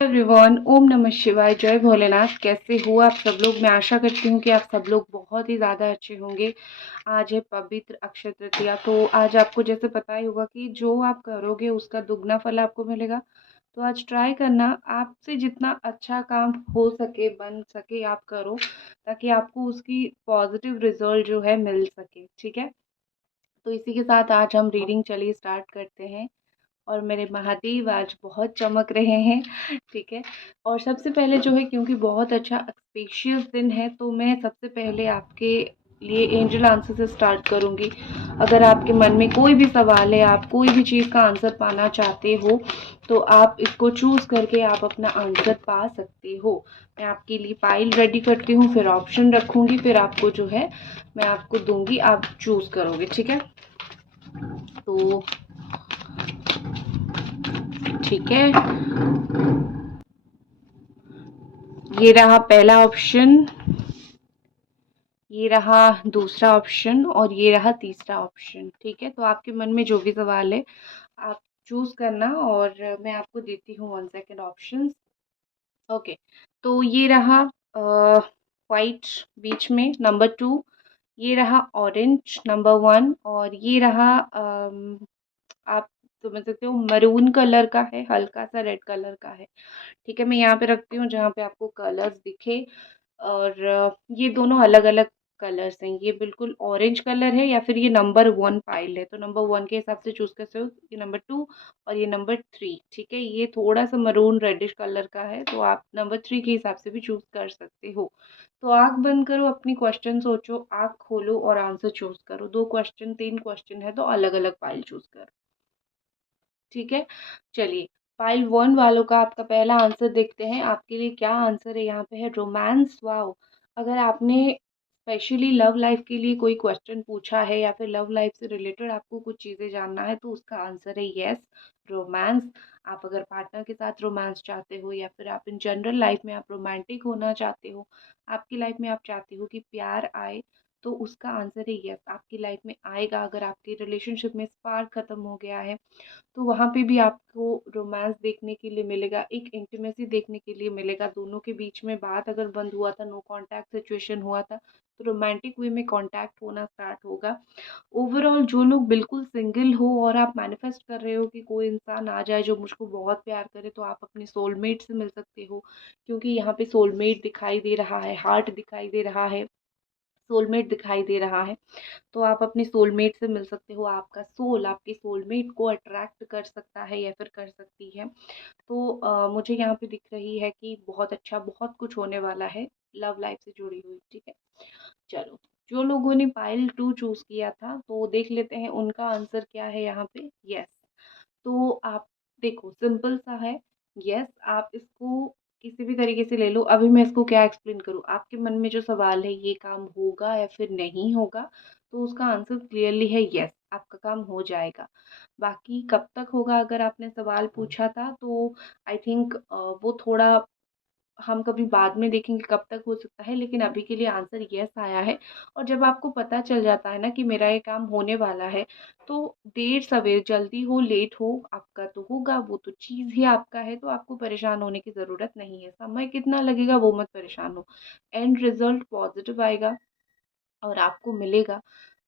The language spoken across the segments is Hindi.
एवरीवन, ओम नमः शिवाय, जय भोलेनाथ। कैसे हो आप सब लोग? मैं आशा करती हूँ कि आप सब लोग बहुत ही ज़्यादा अच्छे होंगे। आज है पवित्र अक्षय तृतीया, तो आज आपको जैसे पता ही होगा कि जो आप करोगे उसका दुगना फल आपको मिलेगा। तो आज ट्राई करना, आपसे जितना अच्छा काम हो सके, बन सके, आप करो, ताकि आपको उसकी पॉजिटिव रिजल्ट जो है मिल सके। ठीक है, तो इसी के साथ आज हम रीडिंग चलिए स्टार्ट करते हैं। और मेरे महादेव आज बहुत चमक रहे हैं। ठीक है, और सबसे पहले जो है, क्योंकि बहुत अच्छा स्पेशियस दिन है, तो मैं सबसे पहले आपके लिए एंजल आंसर से स्टार्ट करूंगी। अगर आपके मन में कोई भी सवाल है, आप कोई भी चीज़ का आंसर पाना चाहते हो, तो आप इसको चूज करके आप अपना आंसर पा सकते हो। मैं आपके लिए फाइल रेडी करती हूँ, फिर ऑप्शन रखूंगी, फिर आपको जो है मैं आपको दूंगी, आप चूज करोगे। ठीक है, तो ठीक है, ये रहा पहला ऑप्शन, ये रहा दूसरा ऑप्शन, और ये रहा तीसरा ऑप्शन। ठीक है, तो आपके मन में जो भी सवाल है आप चूज करना, और मैं आपको देती हूँ 1 सेकेंड ऑप्शन। ओके, तो ये रहा वाइट बीच में नंबर 2, ये रहा ऑरेंज नंबर 1, और ये रहा आप समझ सकते हो मरून कलर का है, हल्का सा रेड कलर का है। ठीक है, मैं यहाँ पे रखती हूँ जहाँ पे आपको कलर्स दिखे। और ये दोनों अलग अलग कलर्स हैं, ये बिल्कुल ऑरेंज कलर है, या फिर ये नंबर 1 पाइल है, तो नंबर 1 के हिसाब से चूज कर सकते हो। ये नंबर 2 और ये नंबर 3। ठीक है, ये थोड़ा सा मरून रेडिश कलर का है, तो आप नंबर 3 के हिसाब से भी चूज कर सकते हो। तो आंख बंद करो, अपनी क्वेश्चन सोचो, आंख खोलो और आंसर चूज करो। 2 क्वेश्चन 3 क्वेश्चन है, तो अलग अलग फाइल चूज करो। ठीक है, चलिए फाइल 1 वालों का आपका पहला आंसर देखते हैं। आपके लिए क्या आंसर है? यहाँ पे है रोमांस। वाओ, अगर आपने स्पेशली लव लाइफ के लिए कोई क्वेश्चन पूछा है, या फिर लव लाइफ से रिलेटेड आपको कुछ चीज़ें जानना है, तो उसका आंसर है यस, रोमांस। आप अगर पार्टनर के साथ रोमांस चाहते हो, या फिर आप इन जनरल लाइफ में आप रोमांटिक होना चाहते हो, आपकी लाइफ में आप चाहते हो कि प्यार आए, तो उसका आंसर है यस, आपकी लाइफ में आएगा। अगर आपके रिलेशनशिप में स्पार्क खत्म हो गया है, तो वहाँ पे भी आपको रोमांस देखने के लिए मिलेगा, एक इंटीमेसी देखने के लिए मिलेगा। दोनों के बीच में बात अगर बंद हुआ था, नो कांटेक्ट सिचुएशन हुआ था, तो रोमांटिक वे में कांटेक्ट होना स्टार्ट होगा। ओवरऑल जो लोग बिल्कुल सिंगल हो और आप मैनिफेस्ट कर रहे हो कि कोई इंसान आ जाए जो मुझको बहुत प्यार करे, तो आप अपने सोलमेट से मिल सकते हो, क्योंकि यहाँ पे सोलमेट दिखाई दे रहा है, हार्ट दिखाई दे रहा है, सोलमेट दिखाई दे रहा है। तो आप अपने सोलमेट से मिल सकते हो, आपका सोल आपके सोलमेट को अट्रैक्ट कर सकता है, या फिर कर सकती है। तो मुझे यहाँ पे दिख रही है कि बहुत अच्छा, बहुत कुछ होने वाला है लव लाइफ से जुड़ी हुई। ठीक है, चलो, जो लोगों ने पाइल 2 चूज किया था, तो देख लेते हैं उनका आंसर क्या है यहाँ पे। यस, तो आप देखो, सिंपल सा है। यस, आप इसको किसी भी तरीके से ले लो। अभी मैं इसको क्या एक्सप्लेन करूँ, आपके मन में जो सवाल है, ये काम होगा या फिर नहीं होगा, तो उसका आंसर क्लियरली है यस, आपका काम हो जाएगा। बाकी कब तक होगा, अगर आपने सवाल पूछा था, तो आई थिंक वो थोड़ा हम कभी बाद में देखेंगे कब तक हो सकता है, लेकिन अभी के लिए आंसर यस आया है। और जब आपको पता चल जाता है ना कि मेरा ये काम होने वाला है, तो देर सवेर, जल्दी हो लेट हो, आपका तो होगा, वो तो चीज़ ही आपका है, तो आपको परेशान होने की ज़रूरत नहीं है। समय कितना लगेगा वो मत परेशान हो, एंड रिजल्ट पॉजिटिव आएगा और आपको मिलेगा,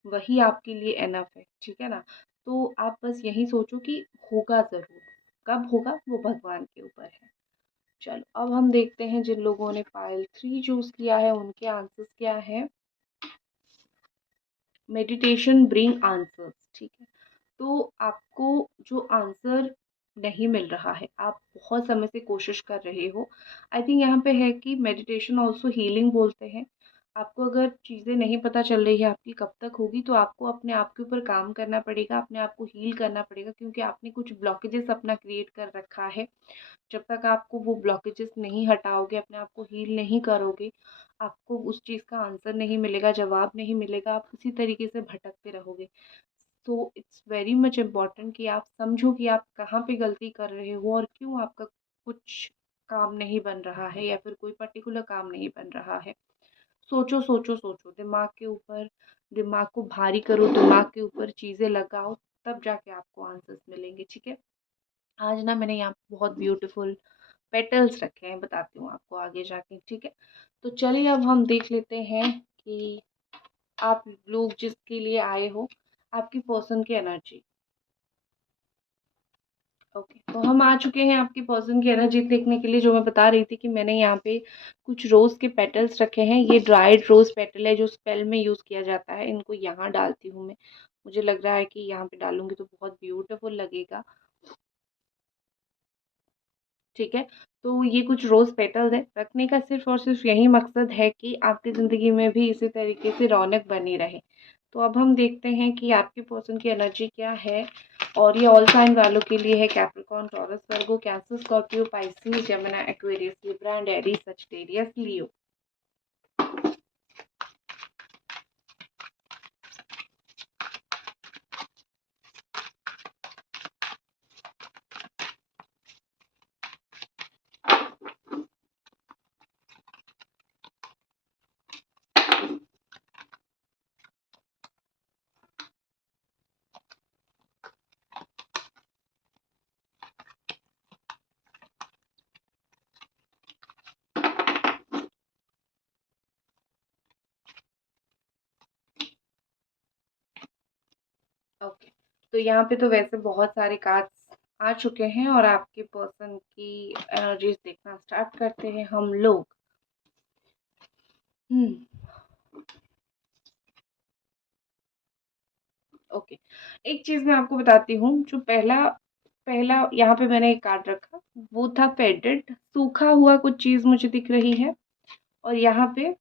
वही आपके लिए एनफ है। ठीक है ना, तो आप बस यही सोचो कि होगा ज़रूर, कब होगा वो भगवान के ऊपर है। चलो, अब हम देखते हैं जिन लोगों ने फाइल 3 चूज किया है उनके आंसर्स क्या है। Meditation bring answers. ठीक है, तो आपको जो आंसर नहीं मिल रहा है, आप बहुत समय से कोशिश कर रहे हो, आई थिंक यहाँ पे है कि मेडिटेशन ऑल्सो हीलिंग बोलते हैं। आपको अगर चीज़ें नहीं पता चल रही है आपकी कब तक होगी, तो आपको अपने आप के ऊपर काम करना पड़ेगा, अपने आप को हील करना पड़ेगा, क्योंकि आपने कुछ ब्लॉकेजेस अपना क्रिएट कर रखा है। जब तक आपको वो ब्लॉकेजेस नहीं हटाओगे, अपने आप को हील नहीं करोगे, आपको उस चीज़ का आंसर नहीं मिलेगा, जवाब नहीं मिलेगा, आप उसी तरीके से भटकते रहोगे। तो इट्स वेरी मच इम्पॉर्टेंट कि आप समझो कि आप कहाँ पे गलती कर रहे हो, और क्यों आपका कुछ काम नहीं बन रहा है, या फिर कोई पर्टिकुलर काम नहीं बन रहा है। सोचो सोचो सोचो, दिमाग के ऊपर, दिमाग को भारी करो, दिमाग के ऊपर चीज़ें लगाओ, तब जाके आपको आंसर्स मिलेंगे। ठीक है, आज ना मैंने यहाँ बहुत ब्यूटीफुल पेटल्स रखे हैं, बताती हूँ आपको आगे जाके, ठीक है। तो चलिए अब हम देख लेते हैं कि आप लोग जिसके लिए आए हो, आपकी पर्सन की एनर्जी। ओके, तो हम आ चुके हैं आपकी पर्सन की एनर्जी देखने के लिए। जो मैं बता रही थी कि मैंने यहाँ पे कुछ रोज़ के पेटल्स रखे हैं। ये ड्राइड रोज़ पेटल है जो स्पेल में यूज़ किया जाता है। इनको यहाँ डालती हूँ मैं। मुझे लग रहा है कि यहाँ पे डालूंगी तो बहुत ब्यूटीफुल लगेगा, ठीक है। तो ये कुछ रोज़ पेटल्स है, रखने का सिर्फ और सिर्फ यही मकसद है कि आपकी ज़िंदगी में भी इसी तरीके से रौनक बनी रहे। तो अब हम देखते हैं कि आपके पर्सन की एनर्जी क्या है। और ये ऑल साइन वालों के लिए है, Capricorn, taurus, Virgo, cancer, Scorpio, Pisces, Gemini, Aquarius, Libra and Aries, Sagittarius, Leo. Okay, तो यहाँ पे तो वैसे बहुत सारे कार्ड्स आ चुके हैं और आपके पर्सन की एनर्जीज देखना स्टार्ट करते हैं हम लोग। ओके, एक चीज मैं आपको बताती हूँ। जो पहला पहला यहाँ पे मैंने एक कार्ड रखा, वो था फेडेड, सूखा हुआ कुछ चीज मुझे दिख रही है। और यहाँ पे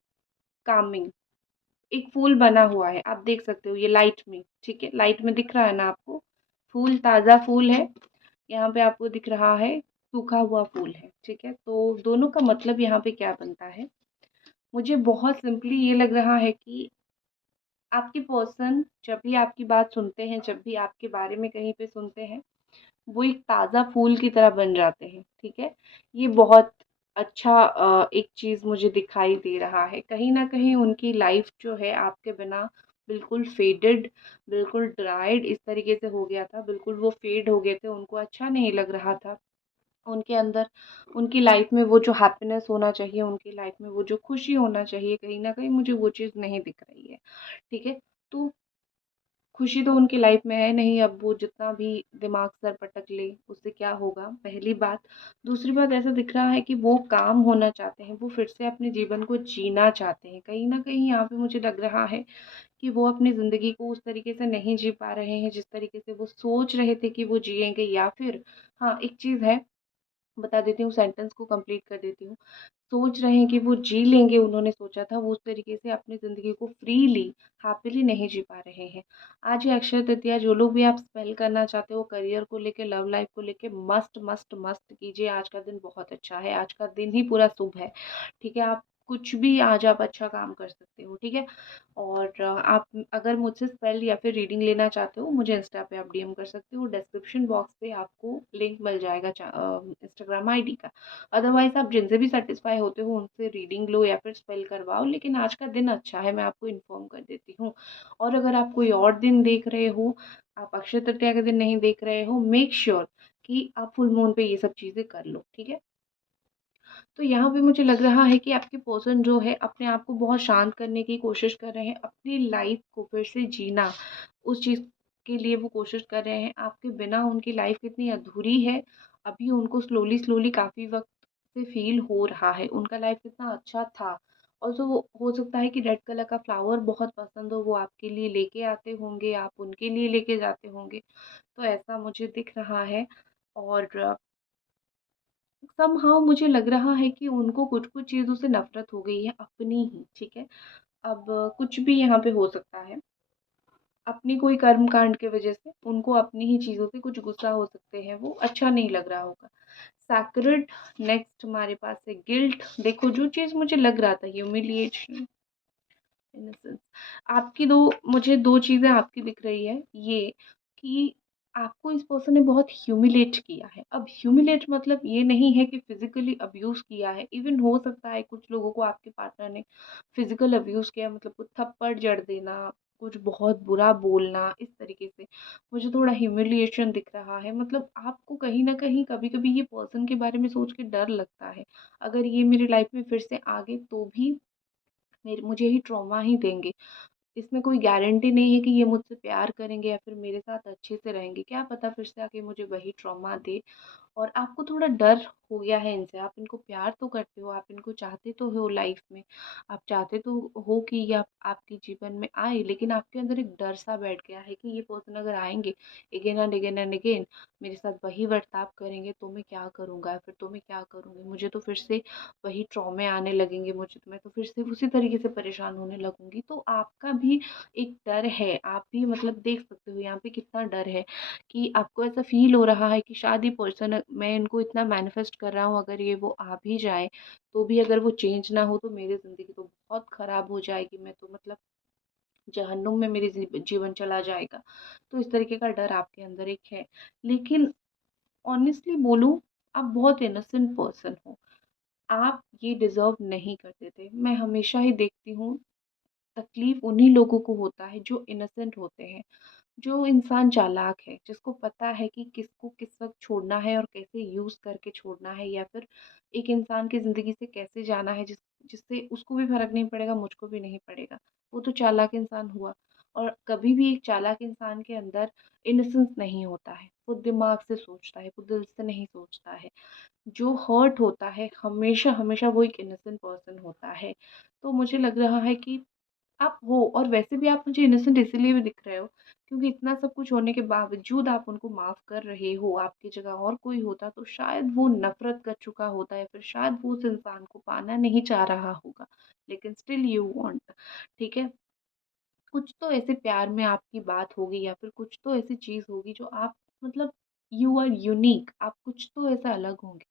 कामिंग, एक फूल बना हुआ है, आप देख सकते हो ये लाइट में, ठीक है। लाइट में दिख रहा है ना आपको, फूल ताजा फूल है। यहाँ पे आपको दिख रहा है सूखा हुआ फूल है, ठीक है। तो दोनों का मतलब यहाँ पे क्या बनता है, मुझे बहुत सिंपली ये लग रहा है कि आपकी पर्सन जब भी आपकी बात सुनते हैं, जब भी आपके बारे में कहीं पे सुनते हैं, वो एक ताज़ा फूल की तरह बन जाते हैं, ठीक है। ये बहुत अच्छा एक चीज़ मुझे दिखाई दे रहा है। कहीं न कहीं उनकी लाइफ जो है आपके बिना बिल्कुल फेडेड, बिल्कुल ड्राइड इस तरीके से हो गया था, बिल्कुल वो फेड हो गए थे, उनको अच्छा नहीं लग रहा था। उनके अंदर, उनकी लाइफ में वो जो हैप्पीनेस होना चाहिए, उनकी लाइफ में वो जो खुशी होना चाहिए, कहीं न कहीं मुझे वो चीज़ नहीं दिख रही है, ठीक है। तो खुशी तो उनकी लाइफ में है नहीं, अब वो जितना भी दिमाग सर पटक ले उससे क्या होगा, पहली बात। दूसरी बात, ऐसा दिख रहा है कि वो काम होना चाहते हैं, वो फिर से अपने जीवन को जीना चाहते हैं। कहीं न कहीं यहाँ पे मुझे लग रहा है कि वो अपनी ज़िंदगी को उस तरीके से नहीं जी पा रहे हैं जिस तरीके से वो सोच रहे थे कि वो जिएँगे। या फिर हाँ, एक चीज़ है, बता देती हूँ, सेंटेंस को कंप्लीट कर देती हूँ। सोच रहे हैं कि वो जी लेंगे, उन्होंने सोचा था, वो उस तरीके से अपनी ज़िंदगी को फ्रीली, हैप्पीली नहीं जी पा रहे हैं। आज ये अक्षय तृतीया, जो लोग भी आप स्पेल करना चाहते हो करियर को लेके, लव लाइफ को लेके, मस्ट मस्ट मस्ट कीजिए। आज का दिन बहुत अच्छा है, आज का दिन ही पूरा शुभ है, ठीक है। आप कुछ भी आज आप अच्छा काम कर सकते हो, ठीक है। और आप अगर मुझसे स्पेल या फिर रीडिंग लेना चाहते हो, मुझे इंस्टा पे आप डीएम कर सकते हो। डिस्क्रिप्शन बॉक्स पे आपको लिंक मिल जाएगा इंस्टाग्राम आईडी का। अदरवाइज आप जिनसे भी सेटिस्फाई होते हो उनसे रीडिंग लो या फिर स्पेल करवाओ। लेकिन आज का दिन अच्छा है, मैं आपको इन्फॉर्म कर देती हूँ। और अगर आप कोई और दिन देख रहे हो, आप अक्षय तृतीया के दिन नहीं देख रहे हो, मेक श्योर कि आप फुल मून पे ये सब चीज़ें कर लो, ठीक है। तो यहाँ पे मुझे लग रहा है कि आपके पर्सन जो है अपने आप को बहुत शांत करने की कोशिश कर रहे हैं, अपनी लाइफ को फिर से जीना, उस चीज़ के लिए वो कोशिश कर रहे हैं। आपके बिना उनकी लाइफ कितनी अधूरी है, अभी उनको स्लोली स्लोली काफ़ी वक्त से फील हो रहा है। उनका लाइफ कितना अच्छा था। और जो हो सकता है कि रेड कलर का फ्लावर बहुत पसंद हो, वो आपके लिए लेके आते होंगे, आप उनके लिए लेके जाते होंगे। तो ऐसा मुझे दिख रहा है। और समहाउ मुझे लग रहा है कि उनको कुछ-कुछ चीज़ों से नफ़रत हो गई है अपनी ही, ठीक है। अब कुछ भी यहाँ पे हो सकता है। अपनी कोई कर्म कांड की वज़ह से उनको अपनी ही चीज़ों से कुछ गुस्सा हो सकते हैं, वो अच्छा नहीं लग रहा होगा। सैक्रेड, नेक्स्ट हमारे पास है गिल्ट। देखो, जो चीज़ मुझे लग रहा था, ह्यूमिलिएशन, इनोसेंस, आपकी दो मुझे 2 चीज़ें आपकी दिख रही है, ये कि आपको इस पर्सन ने बहुत ह्यूमिलेट किया है। अब ह्यूमिलेट मतलब ये नहीं है कि फिज़िकली अब्यूज़ किया है, इवन हो सकता है कुछ लोगों को आपके पार्टनर ने फिज़िकल अब्यूज़ किया, मतलब कुछ थप्पड़ जड़ देना, कुछ बहुत बुरा बोलना, इस तरीके से मुझे थोड़ा ह्यूमिलिएशन दिख रहा है। मतलब आपको कहीं न कहीं कभी-कभी ये पर्सन के बारे में सोच के डर लगता है, अगर ये मेरी लाइफ़ में फिर से आ गए तो भी मेरे मुझे ही ट्रॉमा ही देंगे। इसमें कोई गारंटी नहीं है कि ये मुझसे प्यार करेंगे या फिर मेरे साथ अच्छे से रहेंगे। क्या पता फिर से आके मुझे वही ट्रॉमा दे। और आपको थोड़ा डर हो गया है इनसे। आप इनको प्यार तो करते हो, आप इनको चाहते तो हो लाइफ में, आप चाहते तो हो कि ये आप आपके जीवन में आए, लेकिन आपके अंदर एक डर सा बैठ गया है कि ये पर्सन अगर आएँगे again and again and again मेरे साथ वही बर्ताव करेंगे तो मैं क्या करूँगा? फिर तो मैं क्या करूँगी? मुझे तो फिर से वही ट्रॉमे आने लगेंगे मुझे, तो मैं तो फिर से उसी तरीके से परेशान होने लगूँगी। तो आपका भी एक डर है, आप भी मतलब देख सकते हो यहाँ पे कितना डर है कि आपको ऐसा फ़ील हो रहा है कि शायद ये पर्सन, मैं इनको इतना मैनिफेस्ट कर रहा हूँ, अगर ये वो आ भी जाए, तो भी अगर वो चेंज ना हो तो मेरी ज़िंदगी तो बहुत ख़राब हो जाएगी। मैं तो मतलब जहन्नुम में मेरी जीवन चला जाएगा। तो इस तरीके का डर आपके अंदर एक है। लेकिन ऑनेस्टली बोलूँ, आप बहुत इनोसेंट पर्सन हो। आप ये डिज़र्व नहीं करते थे। मैं हमेशा ही देखती हूँ, तकलीफ़ उन्हीं लोगों को होता है जो इनोसेंट होते हैं। जो इंसान चालाक है, जिसको पता है कि किसको किस वक़्त छोड़ना है और कैसे यूज़ करके छोड़ना है, या फिर एक इंसान की ज़िंदगी से कैसे जाना है जिससे उसको भी फ़र्क नहीं पड़ेगा, मुझको भी नहीं पड़ेगा। वो तो चालाक इंसान हुआ। और कभी भी एक चालाक इंसान के अंदर इनोसेंस नहीं होता है। वो दिमाग से सोचता है, वो दिल से नहीं सोचता है। जो हर्ट होता है हमेशा वो एक इनोसेंट पर्सन होता है। तो मुझे लग रहा है कि आप हो, और वैसे भी आप मुझे इनोसेंट इसीलिए भी दिख रहे हो क्योंकि इतना सब कुछ होने के बावजूद आप उनको माफ़ कर रहे हो। आपकी जगह और कोई होता तो शायद वो नफ़रत कर चुका होता, या फिर शायद वो उस इंसान को पाना नहीं चाह रहा होगा। लेकिन स्टिल यू वांट, ठीक है? कुछ तो ऐसे प्यार में आपकी बात होगी, या फिर कुछ तो ऐसी चीज़ होगी जो आप मतलब यू आर यूनिक, आप कुछ तो ऐसा अलग होंगे,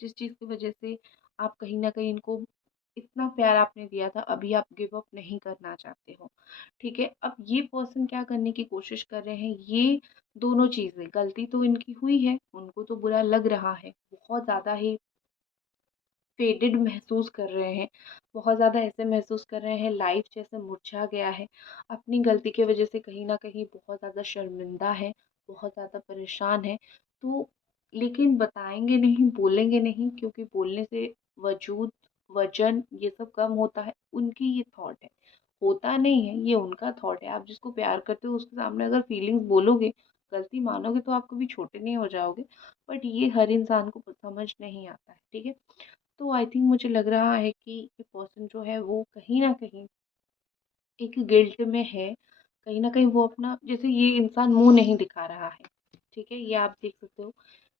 जिस चीज़ की वज़ह से आप कहीं न कहीं इनको इतना प्यार आपने दिया था, अभी आप गिव अप नहीं करना चाहते हो, ठीक है? अब ये पर्सन क्या करने की कोशिश कर रहे हैं, ये दोनों चीज़ें, गलती तो इनकी हुई है, उनको तो बुरा लग रहा है, बहुत ज़्यादा ही फेडेड महसूस कर रहे हैं, बहुत ज़्यादा ऐसे महसूस कर रहे हैं लाइफ जैसे मुरझा गया है। अपनी गलती की वज़ह से कहीं न कहीं बहुत ज़्यादा शर्मिंदा हैं, बहुत ज़्यादा परेशान हैं। तो लेकिन बताएँगे नहीं, बोलेंगे नहीं, क्योंकि बोलने से वजूद, वज़न ये सब कम होता है, उनकी ये थॉट है। होता नहीं है, ये उनका थॉट है। आप जिसको प्यार करते हो उसके सामने अगर फीलिंग्स बोलोगे, गलती मानोगे तो आप कभी छोटे नहीं हो जाओगे। बट ये हर इंसान को समझ नहीं आता है, ठीक है? तो आई थिंक मुझे लग रहा है कि ये पर्सन जो है वो कहीं न कहीं एक गिल्ट में है। कहीं न कहीं वो अपना, जैसे ये इंसान मुँह नहीं दिखा रहा है, ठीक है? ये आप देख सकते हो।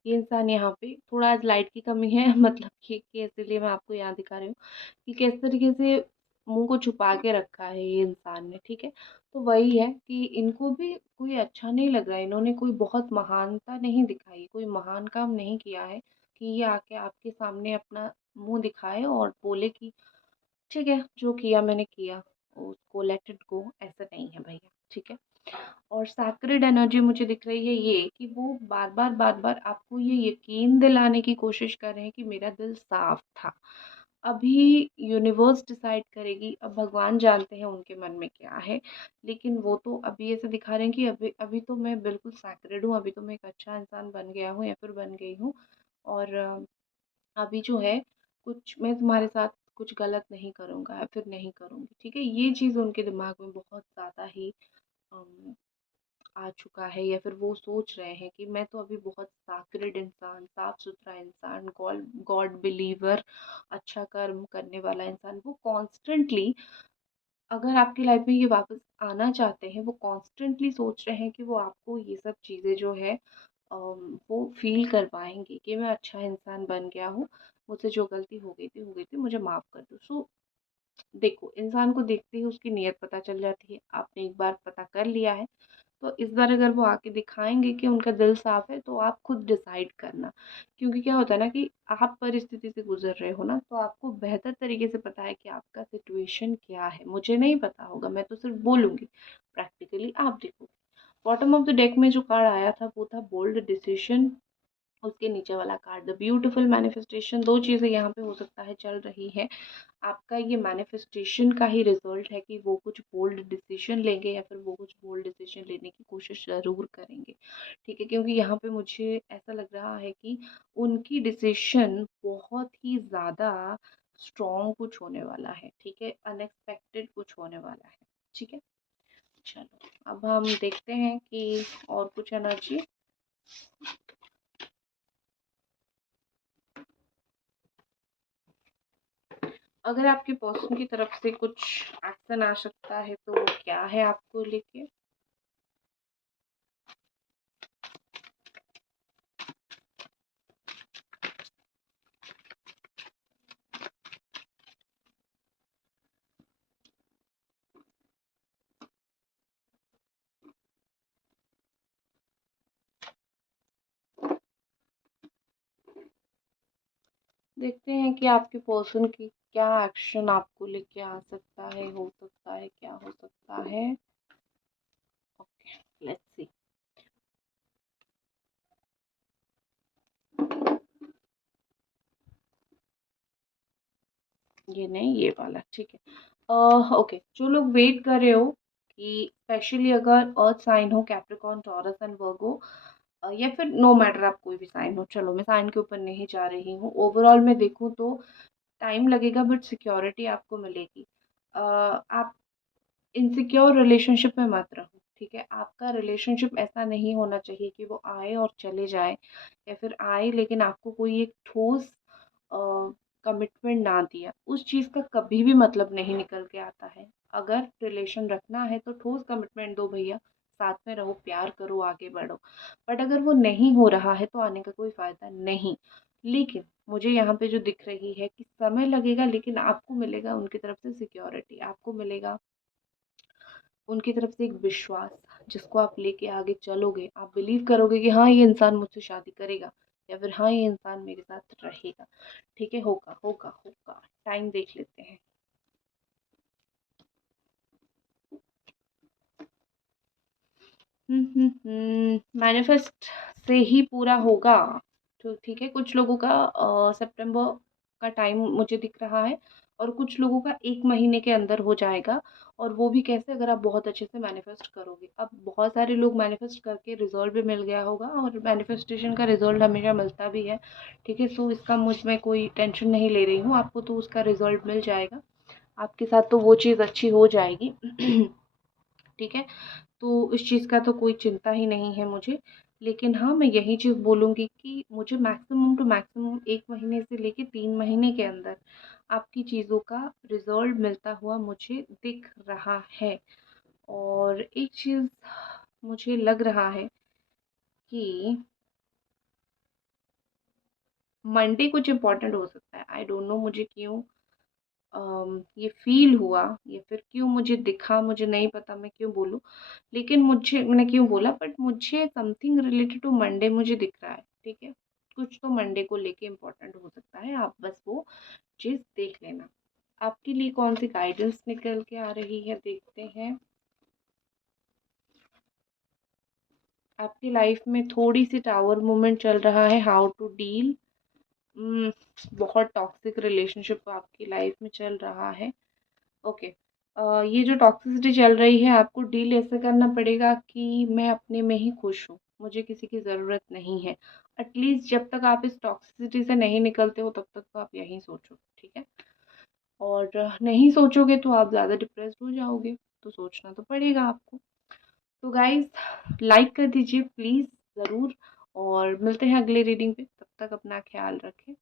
ये इंसान यहाँ पे थोड़ा आज लाइट की कमी है मतलब कि इसीलिए मैं आपको यहाँ दिखा रही हूँ कि किस तरीके से मुँह को छुपा के रखा है ये इंसान ने, ठीक है? तो वही है कि इनको भी कोई अच्छा नहीं लग रहा है। इन्होंने कोई बहुत महानता नहीं दिखाई, कोई महान काम नहीं किया है कि ये आके आपके सामने अपना मुँह दिखाए और बोले कि ठीक है, जो किया मैंने किया, उसको लेट इट गो, ऐसा नहीं है भैया, ठीक है? और सैक्रेड एनर्जी मुझे दिख रही है ये कि वो बार-बार आपको ये यकीन दिलाने की कोशिश कर रहे हैं कि मेरा दिल साफ था। अभी यूनिवर्स डिसाइड करेगी, अब भगवान जानते हैं उनके मन में क्या है, लेकिन वो तो अभी ऐसे दिखा रहे हैं कि अभी अभी तो मैं बिल्कुल सैक्रेड हूँ, अभी तो मैं एक अच्छा इंसान बन गया हूँ या फिर बन गई हूँ। और अभी जो है कुछ मैं तुम्हारे साथ कुछ गलत नहीं करूँगा या फिर नहीं करूँगी, ठीक है? ये चीज़ उनके दिमाग में बहुत ज़्यादा ही अम, आ चुका है, या फिर वो सोच रहे हैं कि मैं तो अभी बहुत साक्रेड इंसान, साफ-सुथरा इंसान, गॉड बिलीवर, अच्छा कर्म करने वाला इंसान, वो कॉन्स्टेंटली, अगर आपकी लाइफ में ये वापस आना चाहते हैं, वो कॉन्स्टेंटली सोच रहे हैं कि वो आपको ये सब चीज़ें जो है वो फ़ील करवाएँगे कि मैं अच्छा इंसान बन गया हूँ, मुझसे जो गलती हो गई थी, मुझे माफ़ कर दो। सो देखो, इंसान को देखते ही उसकी नीयत पता चल जाती है। आपने एक बार पता कर लिया है, तो इस बार अगर वो आके दिखाएँगे कि उनका दिल साफ़ है, तो आप खुद डिसाइड करना। क्योंकि क्या होता है ना कि आप परिस्थिति से गुज़र रहे हो ना, तो आपको बेहतर तरीके से पता है कि आपका सिचुएशन क्या है। मुझे नहीं पता होगा, मैं तो सिर्फ़ बोलूँगी, प्रैक्टिकली आप देखोगे। बॉटम ऑफ द डेक में जो कार्ड आया था, वो था बोल्ड डिसीज़न, उसके नीचे वाला कार्ड द ब्यूटीफुल मैनिफेस्टेशन। दो चीज़ें यहाँ पे हो सकता है चल रही है। आपका ये मैनिफेस्टेशन का ही रिजल्ट है कि वो कुछ बोल्ड डिसीजन लेंगे या फिर वो कुछ बोल्ड डिसीजन लेने की कोशिश ज़रूर करेंगे, ठीक है। क्योंकि यहाँ पे मुझे ऐसा लग रहा है कि उनकी डिसीजन बहुत ही ज़्यादा स्ट्रॉन्ग कुछ होने वाला है, ठीक है, अनएक्सपेक्टेड कुछ होने वाला है, ठीक है। चलो अब हम देखते हैं कि और कुछ एनर्जी। अगर आपके पर्सन की तरफ से कुछ एक्शन आ सकता है तो वो क्या है आपको लेके? देखते हैं कि आपके पर्सन की क्या एक्शन आपको लेके आ सकता है, हो सकता है, क्या हो सकता है। Okay, let's see. ये नहीं, ये वाला, ठीक है। ओके, जो लोग वेट कर रहे हो कि स्पेशली अगर अर्थ साइन हो, कैप्रिकॉर्न, टॉरस एंड वर्गो, या फिर नो मैटर आप कोई भी साइन हो, चलो मैं साइन के ऊपर नहीं जा रही हूँ, ओवरऑल मैं देखूँ तो टाइम लगेगा बट सिक्योरिटी आपको मिलेगी। आप इनसिक्योर रिलेशनशिप में मत रहो, ठीक है। आपका रिलेशनशिप ऐसा नहीं होना चाहिए कि वो आए और चले जाए, या फिर आए लेकिन आपको कोई एक ठोस कमिटमेंट ना दिया। उस चीज़ का कभी भी मतलब नहीं निकल के आता है। अगर रिलेशन रखना है तो ठोस कमिटमेंट दो भैया, साथ में रहो, प्यार करो, आगे बढ़ो। बट अगर वो नहीं हो रहा है तो आने का कोई फ़ायदा नहीं। लेकिन मुझे यहाँ पे जो दिख रही है कि समय लगेगा लेकिन आपको मिलेगा उनकी तरफ से सिक्योरिटी, आपको मिलेगा उनकी तरफ से एक विश्वास, जिसको आप लेके आगे चलोगे। आप बिलीव करोगे कि हाँ ये इंसान मुझसे शादी करेगा, या फिर हाँ ये इंसान मेरे साथ रहेगा, ठीक है। होगा होगा होगा, टाइम देख लेते हैं। मैनिफेस्ट से ही पूरा होगा तो ठीक है। कुछ लोगों का सितंबर का टाइम मुझे दिख रहा है, और कुछ लोगों का 1 महीने के अंदर हो जाएगा। और वो भी कैसे, अगर आप बहुत अच्छे से मैनिफेस्ट करोगे। अब बहुत सारे लोग मैनिफेस्ट करके रिजल्ट भी मिल गया होगा, और मैनिफेस्टेशन का रिजल्ट हमेशा मिलता भी है, ठीक है। सो इसका मुझ में कोई टेंशन नहीं ले रही हूँ, आपको तो उसका रिजल्ट मिल जाएगा, आपके साथ तो वो चीज़ अच्छी हो जाएगी। ठीक है, तो इस चीज़ का तो कोई चिंता ही नहीं है मुझे। लेकिन हाँ, मैं यही चीज़ बोलूँगी कि मुझे मैक्सिमम टू मैक्सिमम 1 महीने से लेके 3 महीने के अंदर आपकी चीज़ों का रिज़ल्ट मिलता हुआ मुझे दिख रहा है। और एक चीज़ मुझे लग रहा है कि मंडे कुछ इम्पोर्टेंट हो सकता है। आई डोंट नो मुझे क्यों ये फ़ील हुआ, या फिर क्यों मुझे दिखा, मुझे नहीं पता मैं क्यों बोलूँ। लेकिन मुझे, मैंने क्यों बोला, बट मुझे समथिंग रिलेटेड टू मंडे मुझे दिख रहा है, ठीक है। कुछ तो मंडे को लेके इम्पोर्टेंट हो सकता है, आप बस वो चीज़ देख लेना। आपके लिए कौन सी गाइडेंस निकल के आ रही है, देखते हैं। आपकी लाइफ में थोड़ी सी टावर मूवमेंट चल रहा है, हाउ टू डील। बहुत टॉक्सिक रिलेशनशिप आपकी लाइफ में चल रहा है, ओके। ये जो टॉक्सिसिटी चल रही है, आपको डील ऐसे करना पड़ेगा कि मैं अपने में ही खुश हूँ, मुझे किसी की ज़रूरत नहीं है। एटलीस्ट जब तक आप इस टॉक्सिसिटी से नहीं निकलते हो तब तक तो आप यही सोचो, ठीक है। और नहीं सोचोगे तो आप ज़्यादा डिप्रेस्ड हो जाओगे, तो सोचना तो पड़ेगा आपको। तो गाइस, लाइक कर दीजिए प्लीज़, ज़रूर। और मिलते हैं अगले रीडिंग पे, तब तक अपना ख्याल रखें।